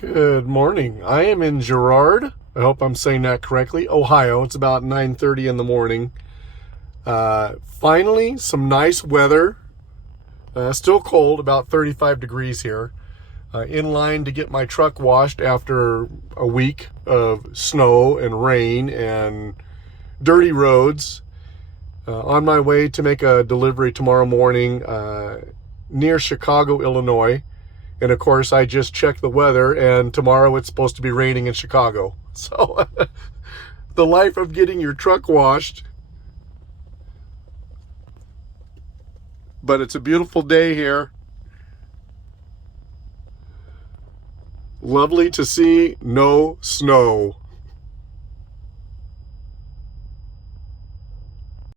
Good morning. I am in Girard. I hope I'm saying that correctly. Ohio. It's about 9:30 in the morning. Finally, some nice weather. Still cold, about 35 degrees here. In line to get my truck washed after a week of snow and rain and dirty roads. On my way to make a delivery tomorrow morning near Chicago, Illinois. And of course, I just checked the weather, and tomorrow it's supposed to be raining in Chicago. So, the life of getting your truck washed. But it's a beautiful day here. Lovely to see, no snow.